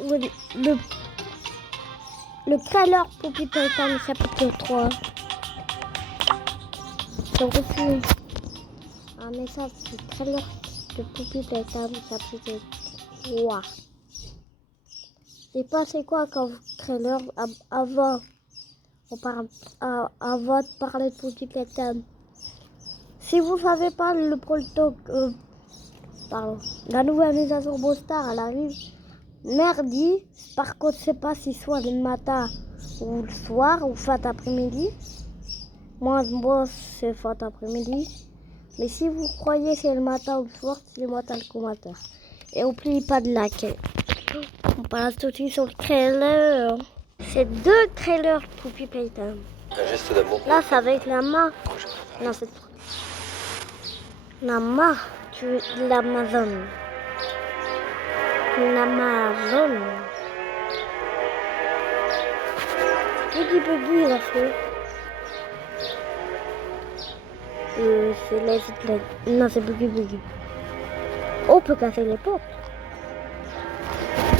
le trailer Poppy Playtime chapitre 3. J'ai reçu un message du trailer de Poppy Playtime chapitre 3. C'est passé quoi comme trailer avant avant de parler de Poppy Playtime? Si vous savez pas le prologue, la nouvelle mise à jour Beau-Star, elle arrive merdi. Par contre, je sais pas si soit le matin ou le soir ou fin d'après-midi. Moi, c'est fin d'après-midi. Mais si vous croyez c'est le matin ou le soir, dites-moi dans le commentaire. Et n'oubliez pas de liker. On passe tout de suite sur le trailer. C'est 2 trailers Poppy Playtime. Un geste d'amour. Là, ça va être la main. Non, c'est la main de l'Amazon. L'Amazon. Buggy, il a fait. C'est Lazy Clan. Non, c'est Buggy. On peut casser les portes.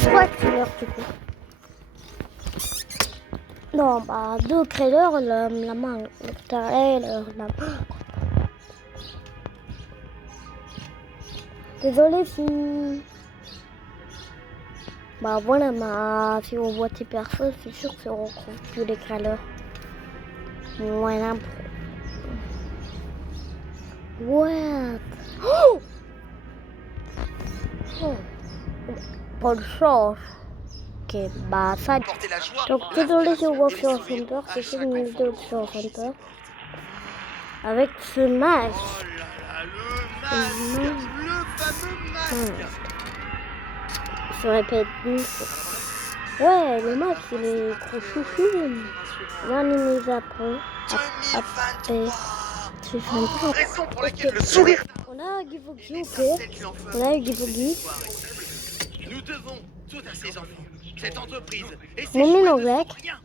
3 trailers, du coup. Non, 2 trailers, la main, le trailer, la main. Désolé si... voilà, si on voit tes personnes, c'est sûr qu'on retrouve plus les trailers. Voilà. What? Oh! Bonne chance. Ok, ça... Donc, désolé si on voit Fear Center, c'est une vidéo de Fear Center. Avec ce masque. Oh là là, le masque, le fameux masque. Je répète. Ouais, le masque, il est trop chouchou. L'anime après. C'est sympa. Raison pour laquelle le sourire. On a un Givogi, ok. On a un Givogi. Nous devons tout à ces enfants, cette entreprise et Mon choix nom ne grec. sont rien.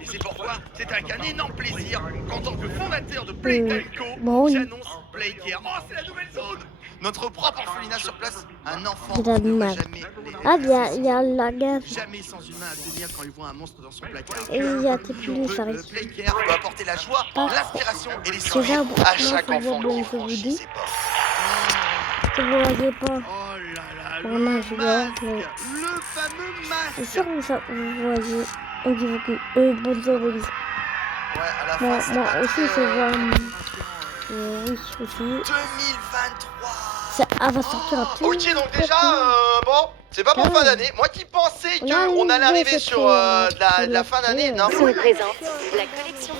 Et c'est pourquoi c'est avec un énorme plaisir qu'en tant que fondateur de Playtime Co, bon, j'annonce Playcare. Oh, c'est la nouvelle zone. Notre propre orphelinat sur place. Un enfant C'est la ne va merde. jamais Ah, il y a la gaffe. jamais sans humain à tenir quand il voit un monstre dans son placard. Et il y a tes Plus on plus, ça veut, risque. Playcare doit apporter la joie, Ah. l'inspiration et les C'est sourires ça, à chaque moi, enfant je qui vous franchit dis. ses portes. Que vous voyez pas. Oh là là, Vraiment, le je masque, vois, le fameux C'est masque. sûr que vous voyez un Givogi. Bonne journée. Ouais, à la Moi, fin, moi c'est aussi, marqué, je vois. attention, Oui, aussi. 2023. Elle va sortir un petit. Ok, donc déjà, bon, c'est pas pour fin d'année. Moi qui pensais qu'on allait arriver sur de la fin d'année, non. Sony présente la collection.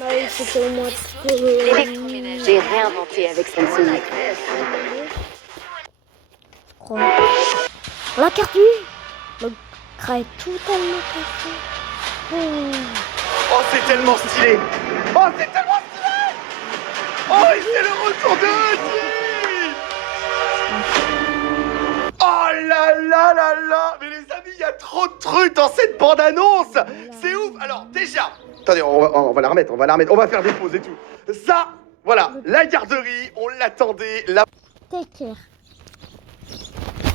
Oui, c'était au mois de... L'électroménager réinventé avec Samsung. La carte le craie totalement cassé. Oh, c'est tellement stylé. Oh, c'est tellement stylé. Oh, et c'est le retour de Audi. Oh là là là là. Mais les amis, il y a trop de trucs dans cette bande-annonce. C'est ouf. Alors, déjà... Attendez, on va la remettre, on va faire des pauses et tout. Ça, voilà, la garderie, on l'attendait, la... Take care.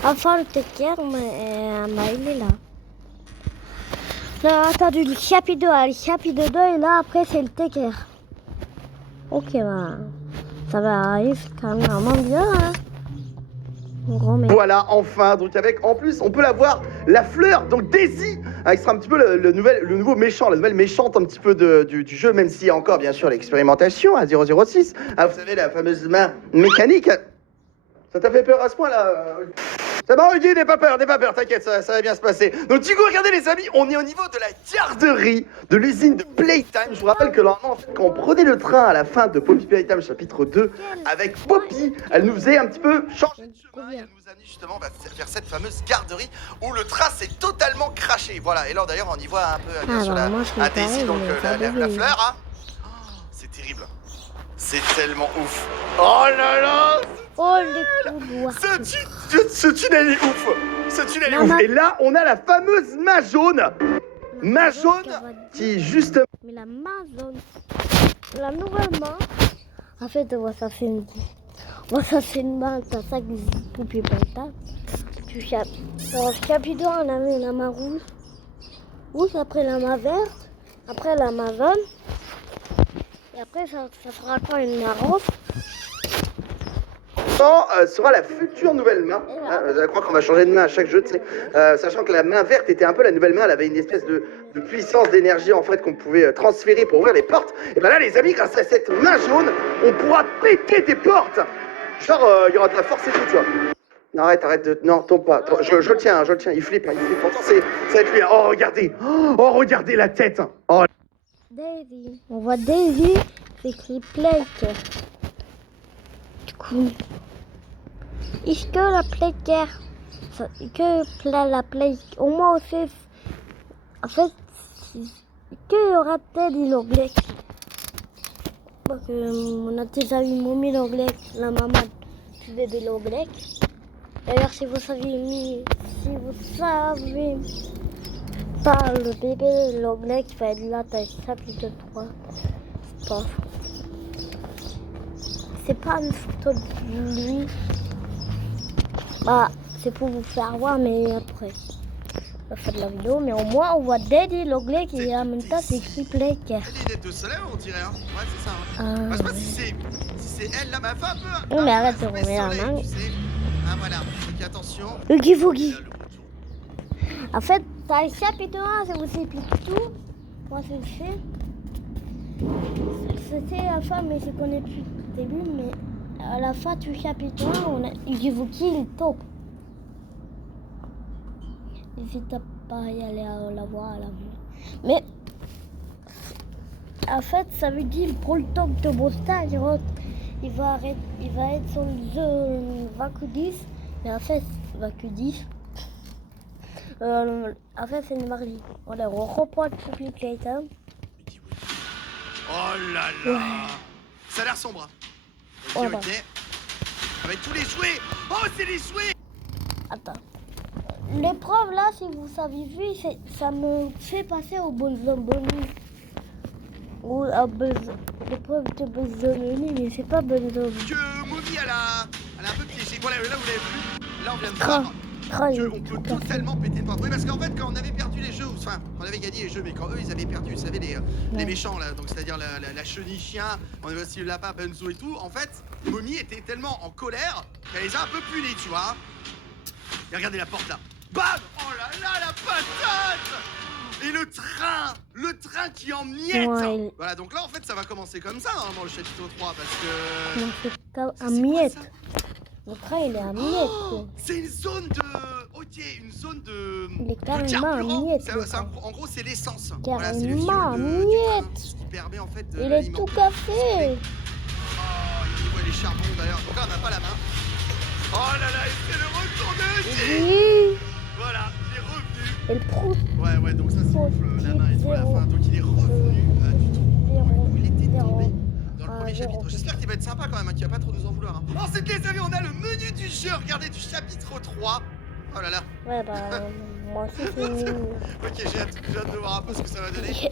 Enfin, le take care, mais il est là. J'ai attendu le chapitre 2, le chapitre 2, et là, après, c'est le take care. Ok, ça va arriver quand même vraiment bien, hein. Mon grand mec. Voilà, enfin, donc avec, en plus, on peut la voir, la fleur, donc Daisy, qui sera un petit peu le nouveau méchant, la nouvelle méchante un petit peu du jeu, même s'il y a encore, bien sûr, l'expérimentation à 006. Ah, vous savez, la fameuse main mécanique. Ça t'a fait peur à ce point-là C'est bon, Hugues, n'aie pas peur, t'inquiète, ça va bien se passer. Donc, du coup, regardez, les amis, on est au niveau de la garderie de l'usine de Playtime. Je vous rappelle que normalement, en fait, quand on prenait le train à la fin de Poppy Playtime chapitre 2, avec Poppy, elle nous faisait un petit peu changer de chemin et elle nous amenait justement vers cette fameuse garderie où le train s'est totalement craché. Voilà, et là, d'ailleurs, on y voit un peu, bien sûr, la Daisy, donc la fleur, hein. Oh, c'est terrible. C'est tellement ouf. Oh là là. Oh, les couloirs. Ce tunnel est ouf. Ce tunnel est ouf. Et là, on a la fameuse main jaune. Main jaune qui, justement... Mais la main jaune. La nouvelle main. En fait, ça c'est une... ça c'est une main, t'as ça qui se poupée panta. Tu chapes. Alors, chapitre 1, on a mis la main rouge. Rouge, après la main verte. Après la main jaune. Et après, ça fera quoi une main rose? Sera la future nouvelle main. Je crois qu'on va changer de main à chaque jeu, tu sais. Sachant que la main verte était un peu la nouvelle main, elle avait une espèce de puissance d'énergie en fait qu'on pouvait transférer pour ouvrir les portes. Et ben là, les amis, grâce à cette main jaune, on pourra péter des portes. Genre, il y aura de la force et tout, tu vois. Non, arrête de... Non, tombe pas. Je le tiens, il flippe, Pourtant, ça va être lui. Oh, regardez la tête. Oh. Daisy. On voit Daisy, c'est écrit Plake. Du coup, est-ce que la Plake, la Plake, au moins aussi, en fait, qu'il y aura Teddy l'anglais. Parce on a déjà eu Mommy l'anglais, la maman du bébé l'anglais. D'ailleurs, si vous savez pas le bébé l'anglais qui va être là, t'as chapitre 3. C'est pas une photo de lui. Bah, c'est pour vous faire voir, mais après. On va faire de la vidéo, mais au moins on voit Daddy l'anglais qui est en même temps, c'est écrit Plake. C'est des lunettes de soleil, on dirait, hein. Ouais, c'est ça. Hein. Je sais pas si c'est elle là, mais elle fait un peu. Oui, mais arrête de remettre la main. Tu sais. Ah, voilà. Donc attention. Huggy Wuggy. En fait, t'as le chapitre 1, ça vous explique tout. Moi, c'est le fait. C'était la fin, mais je connais plus le début, mais à la fin du chapitre 1, on a Huggy Wuggy, il top. N'hésite pas à y aller à la voir à la vue. Mais en fait, ça veut dire pour le top de Bosta, il va être sur le jeu Vacu 10, mais en fait, Vacu 10. En fait, c'est une marlie. Voilà, on reprend le public later. Oh là là. Ouais. Ça a l'air sombre. Ok, Ouais, ok. bah. Avec tous les jouets. Oh, c'est les jouets. Attends. L'épreuve là, si vous avez vu, ça me fait passer au bonhomme. Ou à l'épreuve de bonhomme, mais c'est pas bonhomme. Que Mommy, elle a un peu piégé. Voilà, là, vous l'avez vu. Là, on vient de Cran. voir Cran, il est qu'on peut tout cassé. totalement péter une porte. Oui, parce qu'en fait, quand on avait perdu les jeux, enfin, on avait gagné les jeux, mais quand eux, ils avaient perdu, vous savez, les méchants, là, donc c'est-à-dire la chenille chien, on avait aussi le lapin, Benzo et tout, en fait, Mommy était tellement en colère qu'elle les a un peu punis, tu vois. Et regardez la porte, là. Bam! Oh là là, la patate! Et le train qui en miette! Ouais. Voilà, donc là, en fait, ça va commencer comme ça, hein, dans le chapitre 3, parce que... Non, c'est pas Ça, un c'est quoi, miette. ça? Le train, il est un miette. Oh, c'est une zone de... Ok, une zone de... Il est de carrément carburant. un miette, C'est- le c'est train. en gros, c'est l'essence. Carrément Voilà, c'est le fuel un du train miette. qui permet en fait de Il est l'alimenter. tout cassé. Oh, il voit les charbons d'ailleurs. Donc là, on n'a pas la main. Oh là là, c'est le retour de G. Oui. Voilà, il est revenu. Et le prout. Ouais, donc ça, c'est la main et tout à la fin. Donc il est revenu du tout. Où il était tombé dans le premier chapitre. J'espère qu'il va être sympa quand même, hein, qu'il va pas trop nous en vouloir. Hein. Ensuite, les amis, on a le menu du jeu. Regardez, du chapitre 3. Oh là là. Ouais, bah, moi aussi, c'est nul. Ok, j'ai hâte de voir un peu ce que ça va donner.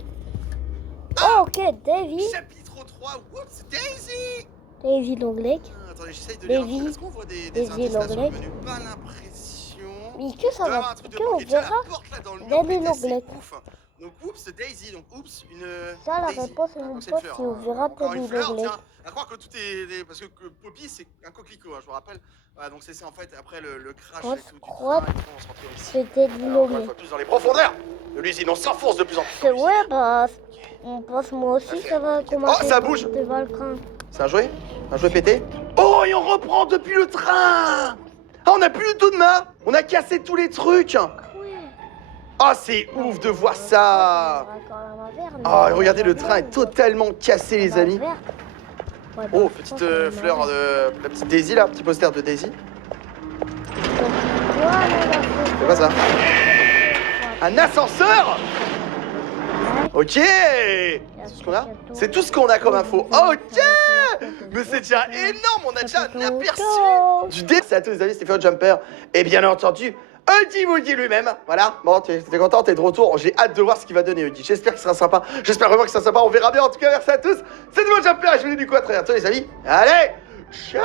Oh, ok, Davy. Chapitre 3, whoops, Daisy. Daisy l'anglais. Attendez, j'essaye de lire. Daisy. Est-ce qu'on voit des Daisy indices là sur le l'anglais. menu? Pas l'impression. Mais que ça Il doit y avoir va, un truc de que on bloqué. Tiens, verra. la porte là dans le mur, Daisy pété, c'est l'anglais. ouf. Donc, oups, Daisy. Donc, oups, une. Ça, la Daisy. réponse est Ah, une donc, c'est fois une fleur, si on hein. verra Encore une Daisy fleur, l'anglais. tiens. À croire que tout est. Parce que Poppy, c'est un coquelicot, hein, je vous rappelle. Voilà, donc c'est en fait après le crash On et tout. Du croit train et tout, on se retrouve ici. C'était Daisy Alors, encore une l'anglais. fois plus dans les profondeurs de l'usine, on s'enfonce de plus en plus. C'est vrai, bah, on pense moi aussi, ça va commencer. Oh, ça bouge. De Valcrin. C'est un jouet? Un jouet pété? Oh, et on reprend depuis le train! Ah, on a plus du tout de main! On a cassé tous les trucs! Ouais. Ah, c'est ouf de voir ça! Ah, regardez, le train est totalement cassé, les amis. Oh, petite fleur de... La petite Daisy, là, petit poster de Daisy. C'est quoi ça? Un ascenseur? Ok! C'est ce qu'on a? C'est tout ce qu'on a comme info. Ok! Mais c'est déjà énorme! On a déjà un aperçu du dé. C'est à tous les amis, c'était Jumper. Et bien entendu, Huggy Wuggy lui-même. Voilà, bon, t'es content, t'es de retour. J'ai hâte de voir ce qu'il va donner, Huggy. J'espère qu'il sera sympa. J'espère vraiment que ça sera sympa. On verra bien. En tout cas, merci à tous. C'est moi, Jumper. Je vous dis du coup à très bientôt, les amis. Allez, ciao.